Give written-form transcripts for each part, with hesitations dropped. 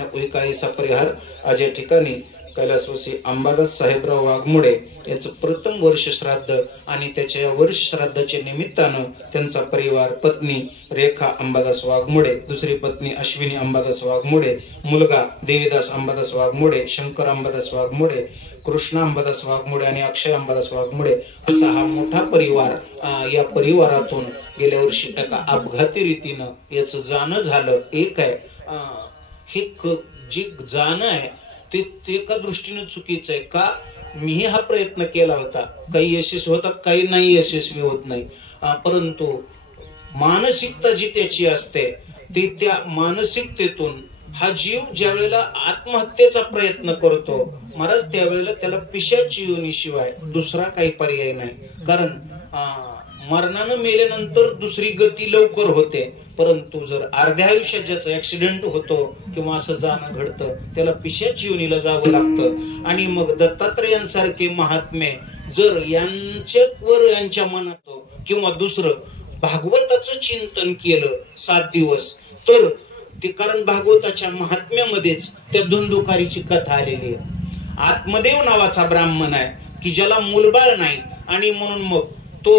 कन्या उईकाईचा परिहार आज या ठिकाणी कैलासवासी अंबादास साहेबराव वाघमोडे याचं प्रथम वर्ष श्राद्ध आणि त्याच्या वर्ष श्राद्धाच्या निमित्तानं त्यांचा परिवार, पत्नी रेखा अंबादास वाघमोडे, दुसरी पत्नी अश्विनी अंबादास वाघमोडे, मुलगा देवीदास अंबादास वाघमोडे, शंकर अंबादास वाघमोडे, कृष्णा अंबादास वाघमोडे आणि अक्षय अंबादास वाघमोडे असा हा मोठा परिवार. या परिवारातून गेल्या वर्षी अपघाती रीतीनं याचं जाणं झालं. एक आहे हे जे जाणं आहे ते एका दृष्टीने चुकीचं आहे. का? मीही हा प्रयत्न केला होता, काही यशस्वी होतात, काही नाही यशस्वी होत नाही. परंतु मानसिकता जी त्याची असते ती त्या मानसिकतेतून हा जीव ज्या वेळेला आत्महत्येचा प्रयत्न करतो महाराज त्यावेळेला त्याला पिशाची योनीशिवाय दुसरा काही पर्याय नाही. कारण मरणानं मेल्यानंतर दुसरी गती लवकर होते, परंतु जर अर्ध्या आयुष्यात ज्याचा ऍक्सिडेंट होतो किंवा असं जाणं घडतं त्याला पिशाची योनीला जावं लागतं. आणि मग दत्तात्रेयांसारखे महात्मे जर यांच्या मनात किंवा दुसरं भागवताचं चिंतन केलं 7 दिवस तर ते, कारण भागवताच्या महात्म्यामध्येच त्या धुंदुकारीची कथा आलेली आहे. आत्मदेव नावाचा ब्राह्मण आहे की ज्याला मूलबाळ नाही आणि म्हणून मग तो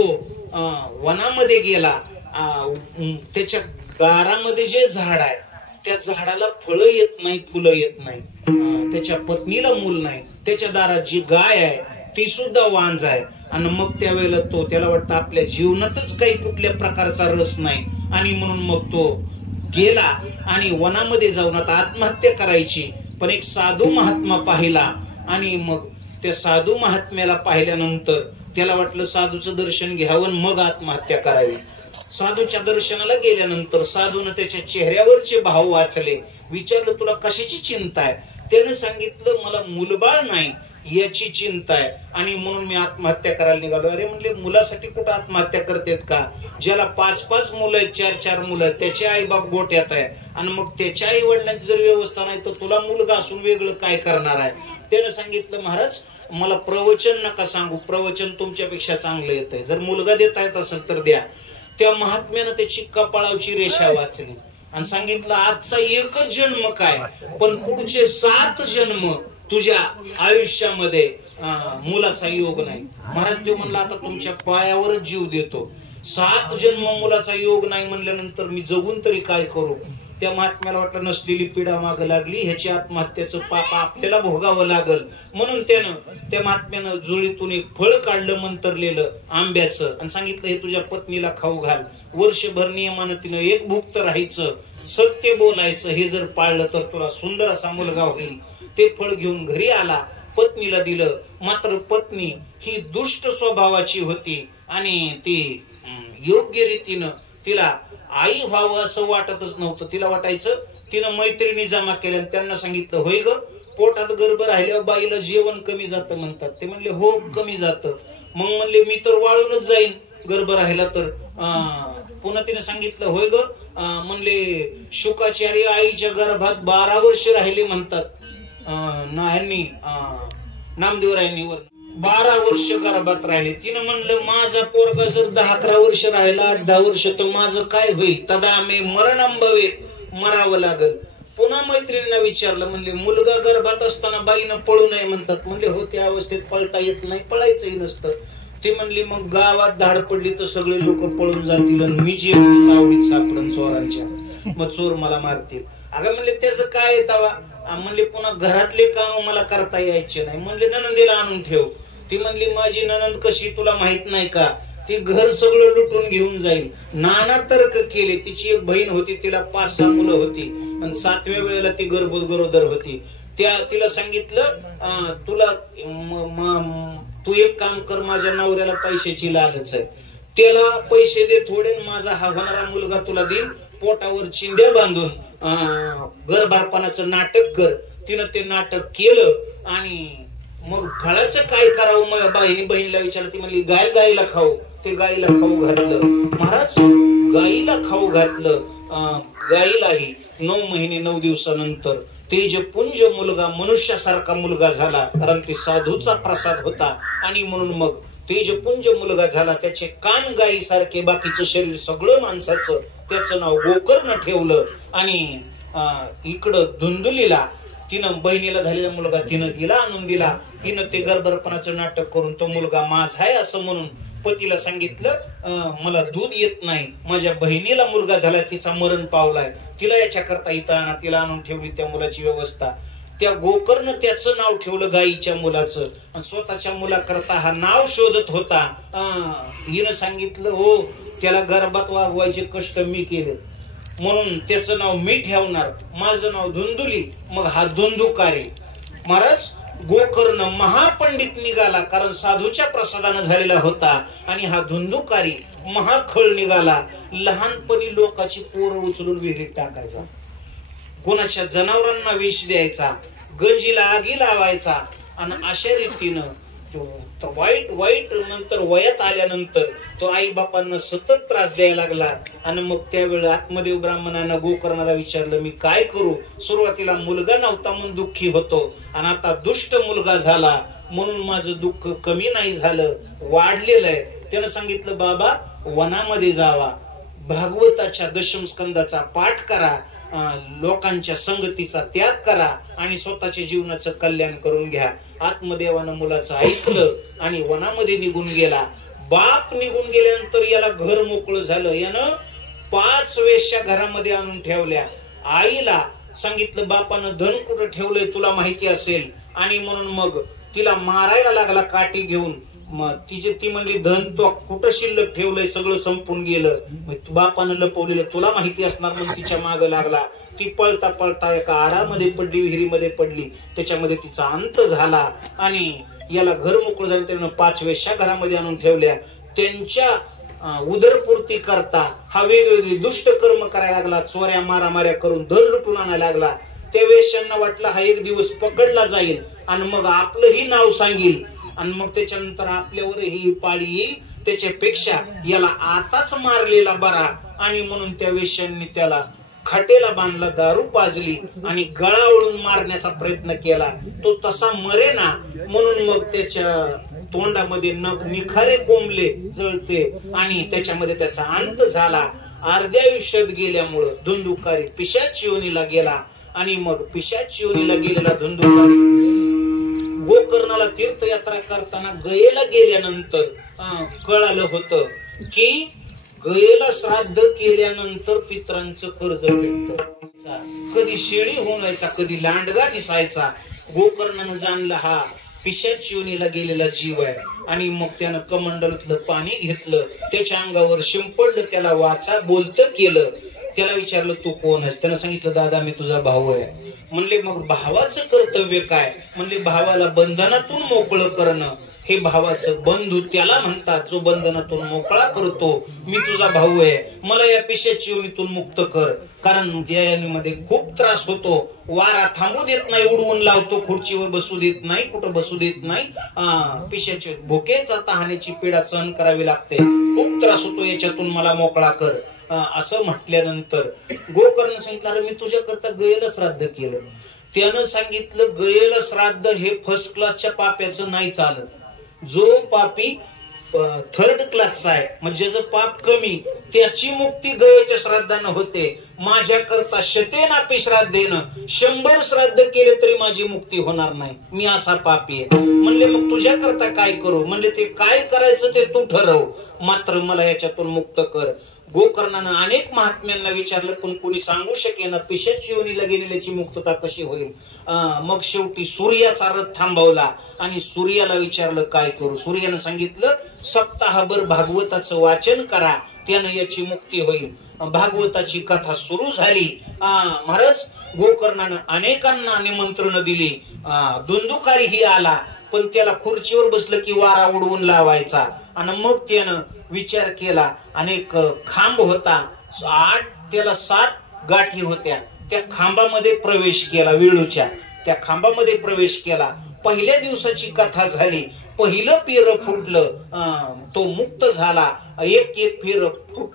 वनामध्ये गेला. त्याच्या दारामध्ये जे झाड आहे त्या झाडाला फळं येत नाही, फुलं येत नाही. त्याच्या पत्नीला मूल नाही, त्याच्या दारात जी गाय आहे ती सुद्धा वांज आहे. आणि मग त्यावेळेला त्याला वाटतं आपल्या जीवनातच काही कुठल्या प्रकारचा रस नाही आणि म्हणून मग तो गेला आणि वनामध्ये जाऊन आता आत्महत्या करायची. पण एक साधू महात्मा पाहिला आणि मग त्या साधू महात्म्याला पाहिल्यानंतर त्याला वाटलं साधूचं दर्शन घ्यावं मग आत्महत्या करावी. साधूच्या दर्शनाला गेल्यानंतर साधूनं त्याच्या चेहऱ्यावरचे भाव वाचले. विचारलं तुला कशाची चिंता आहे? त्याने सांगितलं मला मुलबाळ नाही याची चिंता आहे आणि म्हणून मी आत्महत्या करायला निघालो. अरे म्हणले मुलासाठी कुठं आत्महत्या करतात का? ज्याला 5-5 मुलं आहेत, 4-4 मुलं आहेत, त्याचे आई बाप गोट्यात आहे आणि मग त्याच्या आई वडिलांची जर व्यवस्था नाही तर तुला मुलगा असून वेगळं काय करणार आहे? त्याने सांगितलं महाराज मला प्रवचन नका सांगू, प्रवचन तुमच्यापेक्षा चांगलं येतंय, जर मुलगा देता येत असेल तर द्या. त्या महात्म्यानं त्याची कपाळावची रेषा वाचली आणि सांगितलं आजचा एकच जन्म काय पण पुढचे 7 जन्म तुझ्या आयुष्यामध्ये मुलाचा योग नाही. महाराज देव म्हणला आता तुमच्या पायावरच जीव देतो. 7 जन्म मुलाचा योग नाही म्हणल्यानंतर मी जगून तरी काय करू? त्या महात्म्याला वाटलं नसलेली पिढा माग लागली, ह्याची आत्महत्येचं पाप आपल्याला भोगावं लागल. म्हणून त्या महात्म्यानं जुळीतून एक फळ काढलं मंतरलेलं आंब्याचं आणि सांगितलं हे तुझ्या पत्नीला खाऊ घाल. वर्षभर नियमानं तिनं एक भुक्त राहायचं, सत्य बोलायचं, हे जर पाळलं तर तुला सुंदर असा मुलगा होईल. ते फळ घेऊन घरी आला, पत्नीला दिलं. मात्र पत्नी ही दुष्ट स्वभावाची होती आणि ती योग्य रीतीनं तिला आई व्हावं असं वाटतच नव्हतं. तिला वाटायचं तिनं मैत्रिणी जमा केल्या, त्यांना सांगितलं होय ग पोटात गर्भ राहिल्यावर बाईला जेवण कमी जातं म्हणतात. ते म्हणले हो कमी जातं. मग म्हणले मी तर वाळूनच जाईन गर्भ राहिला तर. पुन्हा तिने सांगितलं होय ग म्हणले शुकाचार्य आईच्या गर्भात 12 वर्ष राहिले म्हणतात. नामदेवरायांनी 12 वर्ष गर्भात राहिले. तिनं म्हणलं माझा पोरगा जर 10-11 वर्ष राहिला, 8-10 वर्ष तर माझं काय होईल? तदा मे मरणं भवेत, मरावं लागल. पुन्हा मैत्रिणींना विचारलं, म्हणले मुलगा गर्भात असताना बाईनं पळू नये म्हणतात. म्हणले हो त्या अवस्थेत पळता येत नाही, पळायचंही नसतं. ते म्हणले मग गावात धाड पडली तर सगळे लोक पळून जातील आणि मी जे आवडीत सापडन चोरांच्या, मग चोर मला मारतील. अगं म्हणले त्याचं काय येतावा? म्हणले पुन्हा घरातले काम मला करता यायचे नाही. म्हणले ननंदीला आणून ठेव. ती म्हणली माझी ननंद कशी तुला माहित नाही का? ती घर सगळं लुटून घेऊन जाईल. नाना तर्क केले. तिची एक बहीण होती, तिला 5-6 मुलं होती आणि 7व्या वेळेला ती गरोदर होती. तिला सांगितलं तुला तू एक काम कर, माझ्या नवऱ्याला पैशाची लालच आहे, त्याला पैसे दे थोडे, माझा हा होणारा मुलगा तुला देईल, पोटावर चिंध्या बांधून गर्भारपणाचं नाटक कर. तिनं ते नाटक केलं आणि मग फळाचं काय करावं बहिणीला विचारलं. ती म्हणली गाईला खाऊ. ते गाईला खाऊ घातलं. महाराज गाईला खाऊ घातलं. गाईलाही 9 महिने 9 दिवसानंतर तेजपुंज मुलगा, मनुष्यासारखा मुलगा झाला. कारण ते साधूचा प्रसाद होता आणि म्हणून मग तेजपुंज मुलगा झाला. त्याचे कान गायीसारखे, बाकीचं शरीर सगळं माणसाचं. त्याचं नाव गोकर्ण ठेवलं आणि इकडं धुंदुलीला तिनं बहिणीला झालेला मुलगा तिनं तिला आणून दिला. तिनं ते गर्भरपणाचं नाटक करून तो मुलगा माझा आहे असं म्हणून पतीला सांगितलं मला दूध येत नाही, माझ्या बहिणीला मुलगा झाला, तिचा मरण पावलाय, तिला याच्या करता इथं आणा. तिला आणून ठेवली त्या मुलाची व्यवस्था. त्या गोकर्ण त्याचं नाव ठेवलं गायीच्या मुलाचं आणि स्वतःच्या मुलाकरता हा नाव शोधत होता. हिनं सांगितलं हो त्याला गर्भात वागवायचे कष्ट मी केले म्हणून त्याचं नाव मी ठेवणार, माझं नाव धुंदुली. मग हा धुंदुकारी. महाराज गोकर्ण महापंडित निघाला कारण साधूच्या प्रसादानं झालेला होता आणि हा धुंदुकारी महाखळ निघाला. लहानपणी लोकांची पोरं उचलून विहिरीत टाकायचा, कोणाच्या जनावरांना विष द्यायचा, गंजीला आगी लावायचा आणि अशा रीतीनं वाईट नंतर वयात आल्यानंतर तो आई बापांना सतत त्रास द्यायला लागला. आणि मग त्यावेळी आत्मदेव ब्राह्मणानं गोकर्णाला विचारलं मी काय करू. सुरुवातीला मुलगा नव्हता म्हणून दुःखी होतो आणि आता दुष्ट मुलगा झाला म्हणून माझं दुःख कमी नाही झालं, वाढलेलं आहे. त्यानं सांगितलं बाबा वनामध्ये जावा, भागवताच्या दशम स्कंदाचा पाठ करा, लोकांच्या संगतीचा त्याग करा आणि स्वतःच्या जीवनाचं कल्याण करून घ्या. आत्मदेवानं मुलाचं ऐकलं आणि वनामध्ये निघून गेला. बाप निघून गेल्यानंतर याला घर मोकळं झालं. यानं 5 वेश्या घरामध्ये आणून ठेवल्या. आईला सांगितलं बापानं धन कुठं ठेवलंय तुला माहिती असेल आणि म्हणून मग तिला मारायला लागला काठी घेऊन. मग ती म्हणली धन तो कुठं शिल्लक ठेवलंय, सगळं संपून गेलं, बापानं लपवलेलं तुला माहिती असणार म्हणून तिच्या माग लागला. ती पळता पळता एका आडामध्ये पडली, विहिरीमध्ये पडली, त्याच्यामध्ये तिचा अंत झाला आणि याला घर मोकळं झालं. त्यानं 5 वेश्या घरामध्ये आणून ठेवल्या. त्यांच्या उदरपूर्ती करता हा वेगवेगळी दुष्ट कर्म करायला लागला, चोऱ्या मारामाऱ्या करून धन लुटून आणायला लागला. त्या वेश्यांना वाटलं हा एक दिवस पकडला जाईल आणि मग आपलंही नाव सांगेल आणि मग त्याच्यानंतर आपल्यावर ही पाळी येईल, त्याच्यापेक्षा याला आताच मारलेला बरा. आणि म्हणून त्या वेश्यांनी त्याला खाटेला बांधला, दारू पाजली आणि गळा ओळून मारण्याचा प्रयत्न केला. तो तसा मरेना म्हणून मग त्याच्या तोंडामध्ये नख निखारे कोंबले जळते आणि त्याच्यामध्ये त्याचा अंत झाला. अर्ध्या आयुष्यात गेल्यामुळं धुंदुकारी पिशाच योनीला गेला आणि मग पिशाच योनीला गेलेला धुंदुकारी गोकर्णाला तीर्थयात्रा करताना गयेला गेल्यानंतर कळालं होतं की गयेला श्राद्ध केल्यानंतर पितरांचं कर्ज भेटतं. कधी शेळी होऊन व्हायचा, कधी लांडगा दिसायचा. गोकर्णानं जाणलं हा पिशाच योनीला गेलेला जीव आहे आणि मग त्यानं कमंडलतलं पाणी घेतलं, त्याच्या अंगावर शिंपडलं, त्याला वाचा बोलतं केलं. त्याला विचारलं तू कोण आहेस. त्यानं सांगितलं दादा मी तुझा भाऊ आहे. म्हणले मग भावाचं कर्तव्य काय. म्हणले भावाला बंधनातून मोकळं करणं हे भावाचं बंधू त्याला म्हणतात जो बंधनातून मोकळा करतो. मी तुझा भाऊ आहे, मला या पिशाची योनीतून मुक्त कर, कारण या योनीमध्ये खूप त्रास होतो, वारा थांबू देत नाही, उडवून लावतो, खुर्चीवर बसू देत नाही, कुठं बसू देत नाही, पिशाची भुकेचा तहानेची पीडा सहन करावी लागते, खूप त्रास होतो, याच्यातून मला मोकळा कर. असं म्हटल्यानंतर गोकर्ण सांगितलं अरे मी तुझ्या करता गयेला श्राद्ध केलं. त्यानं सांगितलं गयेला श्राद्ध हे फर्स्ट क्लासच्या पाप्याचं नाही चालत. जो पापी 3rd क्लासचा आहे म्हणजे ज्याचं पाप कमी त्याची मुक्ती गयेच्या श्राद्धानं होते. माझ्या करता 100 श्राद्धेनं 100 श्राद्ध केले तरी माझी मुक्ती होणार नाही, मी असा पापी आहे. म्हणले मग तुझ्या करता काय करू. म्हणले ते काय करायचं ते तू ठरव, मात्र मला याच्यातून मुक्त कर. गोकर्णानं अनेक महात्म्यांना विचारलं पण कोणी सांगू शकेना पिशाच योनीला गेलेल्याची मुक्तता कशी होईल. मग शेवटी सूर्याचा रथ थांबवला आणि सूर्याला विचारलं काय करू. सूर्यानं सांगितलं सप्ताहभर भागवताचं वाचन करा, त्यानं याची मुक्ती होईल. भागवताची कथा सुरू झाली. महाराज गोकर्णानं अनेकांना निमंत्रण दिली. धुंदुकारी ही आला पण त्याला खुर्चीवर बसलं की वारा उडवून लावायचा. आणि मग त्यानं विचार केला, अनेक खांब होता, त्याला 7 गाठी होत्या, त्या खांबामध्ये प्रवेश केला, विळूच्या त्या खांबामध्ये प्रवेश केला. पहिल्या दिवसाची कथा झाली. पहिलं पेर फुटलं, तो मुक्त झाला. एक पेर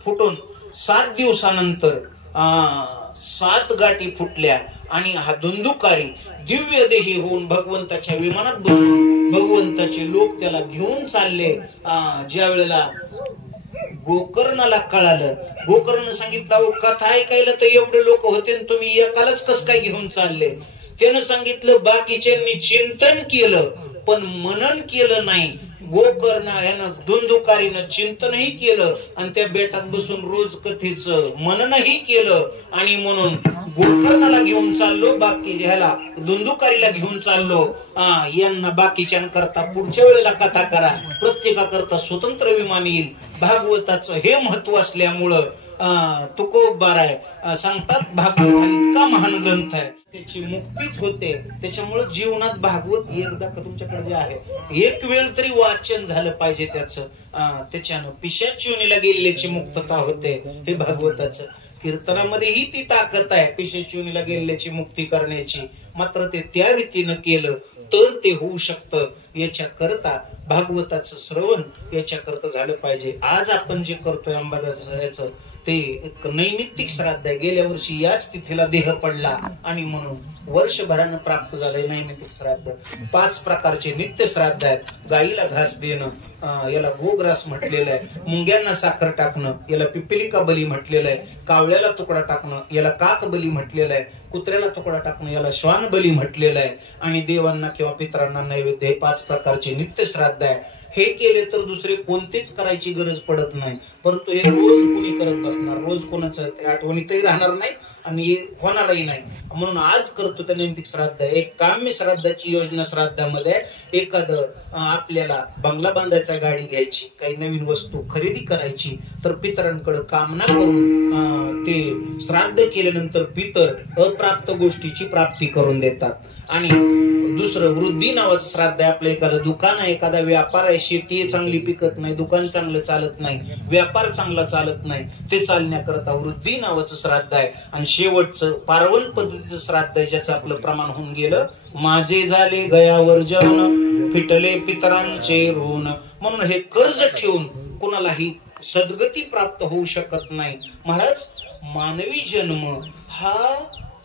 फुटून 7 दिवसानंतर 7 गाठी फुटल्या आणि हा धुंदुकारी दिव्य देही होऊन भगवंताच्या विमानात बसून भगवंताचे लोक त्याला घेऊन चालले. ज्या वेळेला गोकर्णाला कळालं. गोकर्ण सांगितलं, कथा ऐकायला तर एवढे लोक होते, तुम्ही एकालाच कस काय घेऊन चालले? त्यानं सांगितलं, बाकीच्यांनी चिंतन केलं पण मनन केलं नाही. गोकर्ण यानं धुंदुकारीनं चिंतनही केलं आणि त्या बेटात बसून रोज कथेचं मननही केलं. आणि म्हणून गोकर्णाला घेऊन चाललो, बाकी ह्याला धुंदुकारीला घेऊन चाललो. यांना बाकीच्यांकरता पुढच्या वेळेला कथा करा, प्रत्येकाकरता स्वतंत्र विमान येईल. भागवताचं हे महत्व असल्यामुळं तुकोबाराय सांगतात, भागवत हा इतका महान ग्रंथ आहे, त्याची मुक्तीच होते. त्याच्यामुळे जीवनात भागवत एकदा का तुमच्याकडे जे आहे, एक वेळ तरी वाचन झालं पाहिजे त्याचं. त्याच्यानं पिशाच योनीला गेलेल्याची मुक्तता होते. हे भागवताचं कीर्तनामध्येही ती ताकद आहे पिशाच योनीला गेलेल्याची मुक्ती करण्याची. मात्र ते त्या रीतीनं केलं तर ते होऊ शकतं. याच्या करता भागवताचं श्रवण याच्या करता झालं पाहिजे. आज आपण जे करतोय अंबादासाचं ते एक नैमित्तिक श्राद्ध आहे. गेल्या वर्षी याच तिथीला देह पडला आणि म्हणून वर्षभरानं प्राप्त झालंय नैमित्तिक श्राद्ध. 5 प्रकारचे नित्य श्राद्ध आहेत. गाईला घास देणं, याला गोग्रास म्हटलेलं आहे. मुंग्यांना साखर टाकणं, याला पिपिलिका बली म्हटलेलं आहे. कावळ्याला तुकडा टाकणं, याला काक बली म्हटलेलं आहे. कुत्र्याला तुकडा टाकणं, याला श्वान बली म्हटलेलं आहे. आणि देवांना किंवा पितरांना नैवेद्य, हे 5 प्रकारचे नित्य श्राद्ध आहे. हे केले तर दुसरे कोणतेच करायची गरज पडत नाही. परंतु हे रोज कोणी करत बसणार, रोज कोणाचं आठवणीतही राहणार नाही आणि होणारही नाही. म्हणून आज करतो त्या नैमित्तिक श्राद्ध. एक काम्य श्राद्धाची योजना श्राद्धामध्ये, एखादं आपल्याला बंगला बांधायचा, गाडी घ्यायची, काही नवीन वस्तू खरेदी करायची, तर पितरांकडे कामना करून ते श्राद्ध केल्यानंतर पितर अप्राप्त गोष्टीची प्राप्ती करून देतात. आणि दुसरं वृद्धी नावाचं श्राद्ध आहे. आपलं एखादं दुकान आहे, एखादा व्यापार आहे, शेती चांगली पिकत नाही, दुकान चांगलं चालत नाही, व्यापार चांगला चालत नाही, ते चालण्याकरता वृद्धी नावाचं श्राद्ध आहे. आणि शेवटचं पार्वण पद्धतीचं श्राद्ध आहे, ज्याचं आपलं प्रमाण होऊन गेलं, माझे झाले गयावर जन, फिटले पितरांचे ऋण. म्हणून हे कर्ज ठेवून कोणालाही सद्गती प्राप्त होऊ शकत नाही. महाराज, मानवी जन्म हा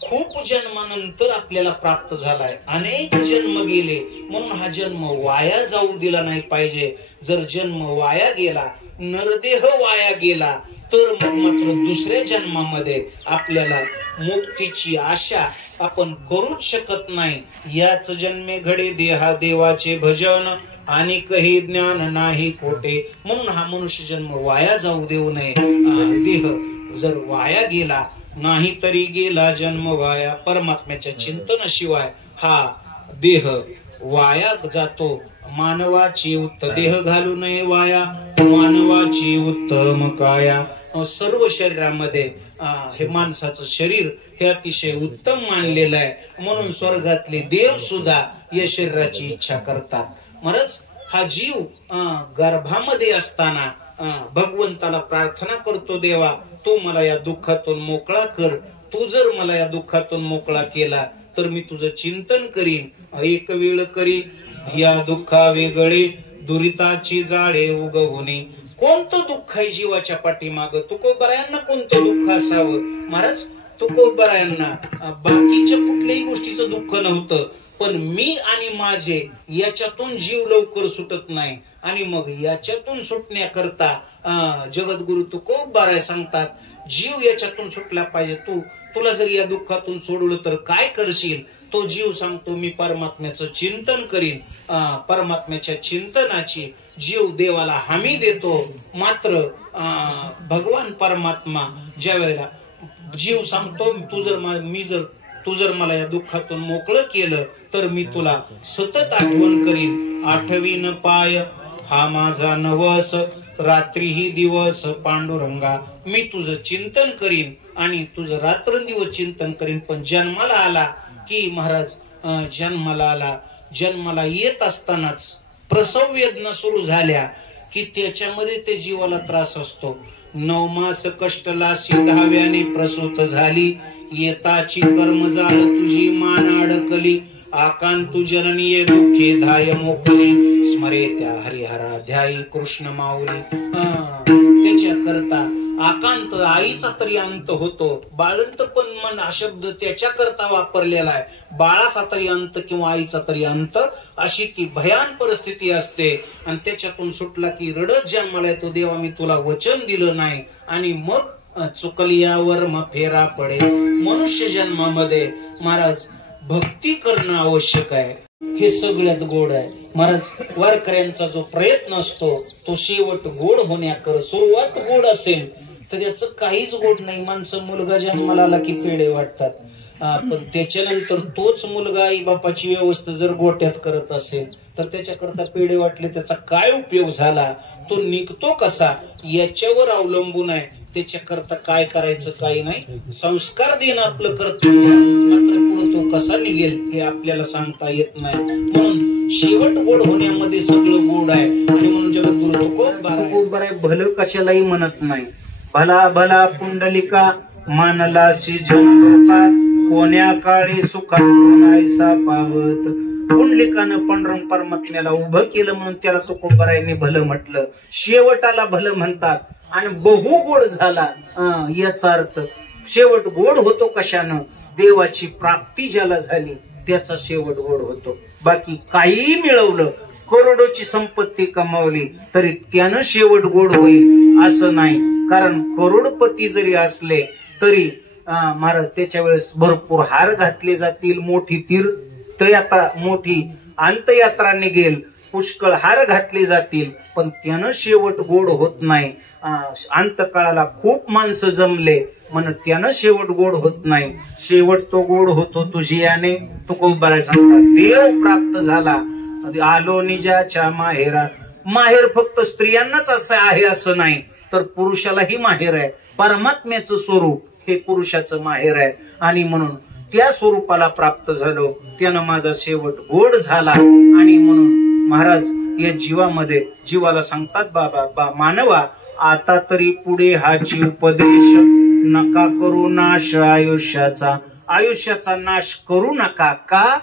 खूप जन्मानंतर आपल्याला प्राप्त झालाय. अनेक जन्म गेले, म्हणून हा जन्म वाया जाऊ दिला नाही पाहिजे. जर जन्म वाया गेला, नरदेह वाया गेला, तर मग मात्र दुसऱ्या जन्मामध्ये आपल्याला मुक्तीची आशा आपण करूच शकत नाही. याच जन्मे घडे देहा देवाचे भजन, आणि काही ज्ञान नाही कोटे. म्हणून हा मनुष्य जन्म वाया जाऊ देऊ नये. देह जर वाया गेला, नाही तरी गेला जन्म वाया. परमात्म्याच्या चिंतनाशिवाय हा देह वाया जातो. मानवाची उत्तम देह घालू नये वाया, मानवाची उत्तम काया. सर्व शरीरामध्ये हे माणसाचं शरीर हे अतिशय उत्तम मानलेलं आहे. म्हणून स्वर्गातले देव सुद्धा या शरीराची इच्छा करतात. महाराज, हा जीव गर्भामध्ये असताना भगवंताला प्रार्थना करतो, देवा तू मला या दुःखातून मोकळा कर. तू जर मला या दुःखातून मोकळा केला तर मी तुझं चिंतन करीन. एक वेळ करी या दुःखा वेगळे, दुरिताची जाळे उगवणे. कोणतं दुःख आहे जीवाच्या पाठीमाग? तुकोबारायांना कोणतं दुःख असावं? महाराज, तुकोबारायांना बाकीच्या कुठल्याही गोष्टीचं दुःख नव्हतं, पण मी आणि माझे याच्यातून जीव लवकर सुटत नाही. आणि मग याच्यातून सुटण्याकरता जगद्गुरु तुकोबाराय सांगतात, जीव याच्यातून सुटला पाहिजे. तुला जर या दुःखातून सोडवलं तर काय करशील? तो जीव सांगतो, मी परमात्म्याचं चिंतन करीन. परमात्म्याच्या चिंतनाची जीव देवाला हमी देतो. मात्र भगवान परमात्मा ज्या वेळेला जीव सांगतो, तू जर मला या दुःखातून मोकळं केलं तर मी तुला सतत आठवण करीन. आठवीन पाय हा माझा नवस, रात्रीही दिवस पांडुरंगा. मी तुझं चिंतन करीन आणि तुझं रात्रंदिवस चिंतन करीन. पण जन्माला आला की महाराज, जन्माला येत असतानाच प्रसव वेदना सुरू झाल्या की त्याच्यामध्ये ते जीवाला त्रास असतो. 9 मास कष्टलाशी 10व्याने प्रसूत झाली, येताची कर्म जाळ तुझी मान अडकली. आकांतु जननीय दुःखे धाय मोकली, स्मरे त्या हरिहरा ध्यायी कृष्ण माऊली. त्याच्या करता आकांत आईचा तरी अंत होतो. बाळंत पण मन हा शब्द त्याच्या करता वापरलेला आहे. बाळाचा तरी अंत किंवा आईचा तरी अंत, अशी ती भयान परिस्थिती असते. आणि त्याच्यातून सुटला की रडत जन्माला येतो, देवा मी तुला वचन दिलं नाही. आणि मग चुकलियावर मग फेरा पडे. मनुष्य जन्मामध्ये महाराज भक्ती करणं आवश्यक आहे. हे सगळ्यात गोड आहे महाराज. वारकऱ्यांचा जो प्रयत्न असतो तो शेवट गोड होण्याकर. सुरुवात गोड असेल तर त्याचं काहीच गोड नाही. माणसं मुलगा जन्माला आला की पेढे वाटतात, पण त्याच्यानंतर तोच मुलगा आई बापाची व्यवस्था जर गोट्यात करत असेल तर त्याच्याकरता पेढे वाटले त्याचा काय उपयोग झाला, तो निघतो कसा याच्यावर अवलंबून आहे. त्याच्याकरता काय करायचं काही नाही. संस्कार देणं आपलं कर्तव्य, मात्र पुढे तो कसा निघेल हे आपल्याला सांगता येत नाही. म्हणून शेवट गोड होण्यामध्ये सगळं गोड आहे. आणि म्हणून जगद्गुरु तुकोबाराय भलं कशालाही म्हणत नाही. भला भला पुंडलिका मानलासी जनलोका, कोण्या काळी सुखात नाहीसा पावत. पुंडलिकानं पांडुरंग परमात्म्याला उभं केलं म्हणून त्याला तुकोबारायांनी भलं म्हटलं. शेवटाला भलं म्हणतात. आणि बहु गोड झाला याचा अर्थ शेवट गोड होतो कशानं, देवाची प्राप्ती ज्याला झाली त्याचा शेवट गोड होतो. बाकी काही मिळवलं, करोडोची संपत्ती कमावली तरी त्यानं शेवट गोड होईल असं नाही. कारण करोडपती जरी असले तरी महाराज त्याच्या वेळेस भरपूर हार घातले जातील, मोठी तीर्थयात्रा मोठी अंतयात्रा निघेल, पुष्कळ हार घातले जातील, पण त्यानं शेवट गोड होत नाही. अंतकाळाला खूप माणसं जमले म्हणून त्यानं शेवट गोड होत नाही. शेवट तो गोड होतो तुझियाने. तुकोबाराय सांगतात देव प्राप्त झाला आलो निजाच्या माहेरा. माहेर फक्त स्त्रियांनाच असं आहे असं नाही, तर पुरुषालाही माहेर आहे. परमात्म्याचं स्वरूप हे पुरुषाचं माहेर आहे. आणि म्हणून त्या स्वरूपाला प्राप्त झालो, त्यानं माझा शेवट गोड झाला. आणि म्हणून महाराज या जीवाला सांगतात बाबा मानवा आता तरी पुढे हाची उपदेश, नका करू नाश आयुष्याचा. आयुष्याचा नाश करू नका. का?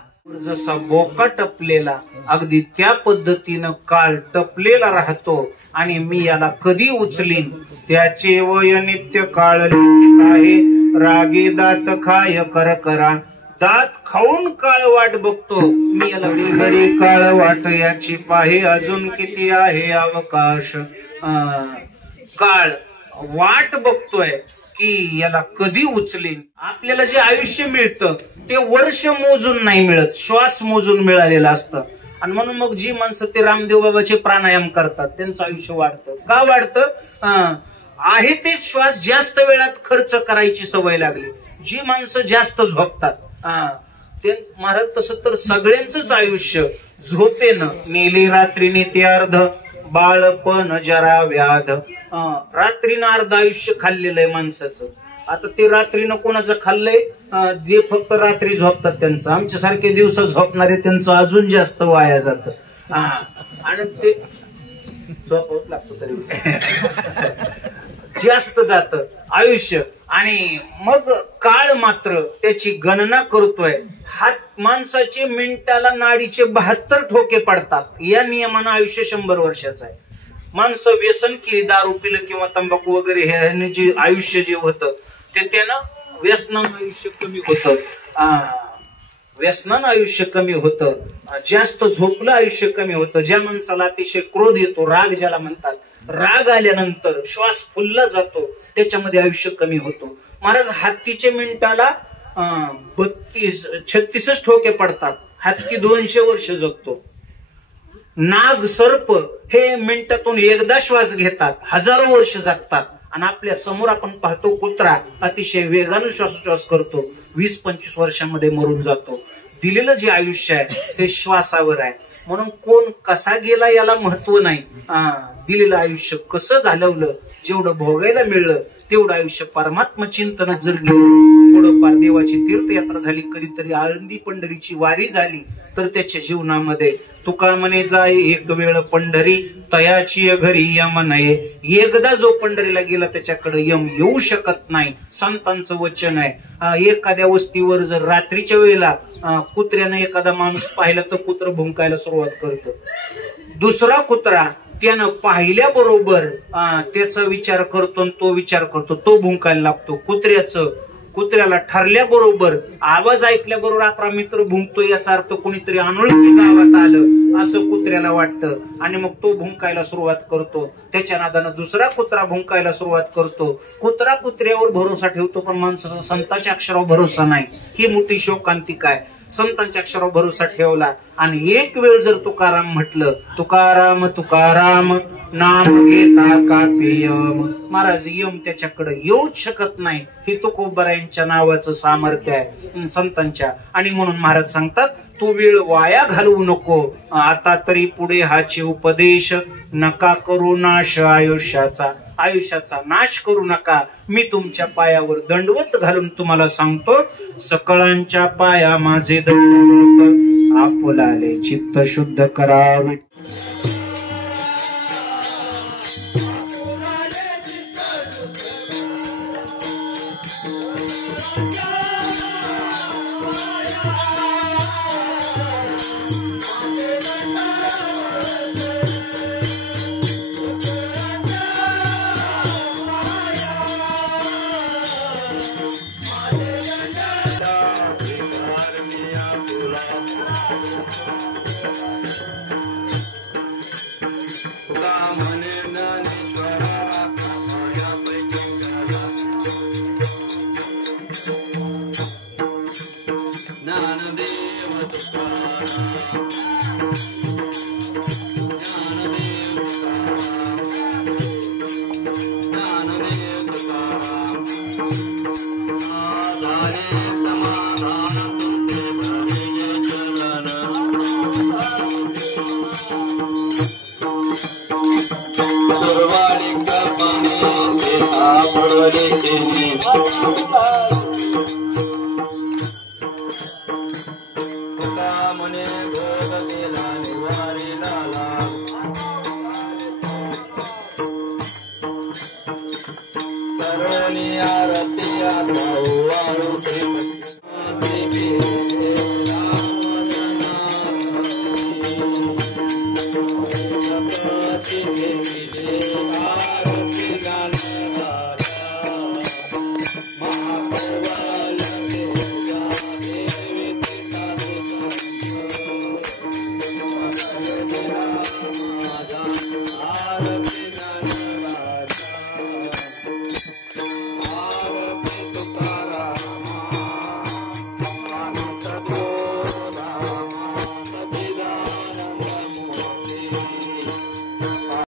जसा बोका टपलेला अगदी त्या पद्धतीनं काळ टपलेला राहतो. आणि मी याला कधी उचलीन, त्याचे वय नित्य काळ आहे. रागे दात खाय कर करा. दात खाऊन काळ वाट बघतो मी याला घडी काळ वाट याची पाहे. अजून किती आहे अवकाश. काळ वाट बघतोय की याला कधी उचलीन. आपल्याला जे आयुष्य मिळतं ते वर्ष मोजून नाही मिळत, श्वास मोजून मिळालेलं असतं. आणि म्हणून मग जी माणसं ते रामदेव बाबाचे प्राणायाम करतात त्यांचं आयुष्य वाढतं. का वाढतं? आहे ते श्वास जास्त वेळात खर्च करायची सवय लागली. जी माणसं जास्त झोपतात ते महाराज तसं तर सगळ्यांचंच आयुष्य झोपेनं नेली रात्रीने ते अर्ध, बाळपण जरा व्याध. रात्रीनं अर्ध आयुष्य खाल्लेलं आहे माणसाचं. आता ते रात्रीनं कोणाचं खाल्लंय? जे फक्त रात्री झोपतात त्यांचं. आमच्या सारखे दिवस झोपणारे त्यांचं अजून जास्त वाया जात. आणि ते झोपवत लागतं तरी जास्त जात आयुष्य. आणि मग काळ मात्र त्याची गणना करतोय. हात माणसाचे मिनिटाला नाडीचे 72 ठोके पडतात. या नियमानं आयुष्य 100 वर्षाचं आहे. माणसं व्यसन केली, दारू पिलं किंवा तंबाखू वगैरे हे जे आयुष्य जे होतं ते त्यानं व्यसनानं आयुष्य कमी होतं. व्यसनानं आयुष्य कमी होतं. जास्त झोपलं आयुष्य कमी होतं. ज्या माणसाला अतिशय क्रोध येतो, राग ज्याला म्हणतात, राग आल्यानंतर श्वास फुलला जातो, त्याच्यामध्ये आयुष्य कमी होतो. महाराज हत्तीच्या मिनिटाला 36 ठोके पडतात. हत्ती 200 वर्ष जगतो. नाग सर्प हे मिनिटातून एकदा श्वास घेतात, हजारो वर्ष जगतात. आणि आपल्या समोर आपण पाहतो कुत्रा अतिशय वेगानं श्वासोच्छ्वास करतो, 20-25 वर्षांमध्ये मरून जातो. दिलेलं जे आयुष्य आहे ते श्वासावर आहे. म्हणून कोण कसा गेला याला महत्व नाही. दिलेलं आयुष्य कसं घालवलं, जेवढं भोगायला मिळलं तेवढं आयुष्य परमात्मा चिंतनात जर गेलं, थोडंफार देवाची तीर्थयात्रा झाली, कधीतरी आळंदी पंढरीची वारी झाली, तर त्याच्या जीवनामध्ये तुका म्हणे जाय एक वेळ पंढरी, तयाची घरी यम नये. एकदा जो पंढरीला गेला त्याच्याकडे यम येऊ शकत नाही, संतांचं वचन आहे. एखाद्या वस्तीवर जर रात्रीच्या वेळेला कुत्र्यानं एखादा माणूस पाहिला तर कुत्र भुंकायला सुरुवात करतो. दुसरा कुत्रा त्यानं पाहिल्याबरोबर त्याचा विचार करतो आणि तो विचार करतो, तो भुंकायला लागतो. कुत्र्याला ठरल्याबरोबर, आवाज ऐकल्याबरोबर आपला मित्र भुंकतो, याचा अर्थ कोणीतरी अनोळखी गावात आलं असं कुत्र्याला वाटतं आणि मग तो भुंकायला सुरुवात करतो. त्याच्या नादानं दुसरा कुत्रा भुंकायला सुरुवात करतो. कुत्रा कुत्र्यावर भरोसा ठेवतो, पण माणसाचा संतांच्या अक्षरावर भरोसा नाही. ही मोठी शोकांतिक आहे. संतांच्या अक्षरावर भरोसा ठेवला आणि एक वेळ जर तुकाराम म्हटलं, तुकाराम तुकाराम नाम घेता कापी यम, महाराज यम त्याच्याकडे येऊच शकत नाही. हे तुकोबरायांच्या नावाचं सामर्थ्य आहे संतांच्या. आणि म्हणून महाराज सांगतात, तू वेळ वाया घालवू नको. आता तरी पुढे हाचे उपदेश, नका करू नाश आयुष्याचा नाश करू नका. मी तुमच्या पायावर दंडवत घालून तुम्हाला सांगतो, सकळांच्या पाया माझे दंडवत, आपुलाले चित्त शुद्ध करावे. Arati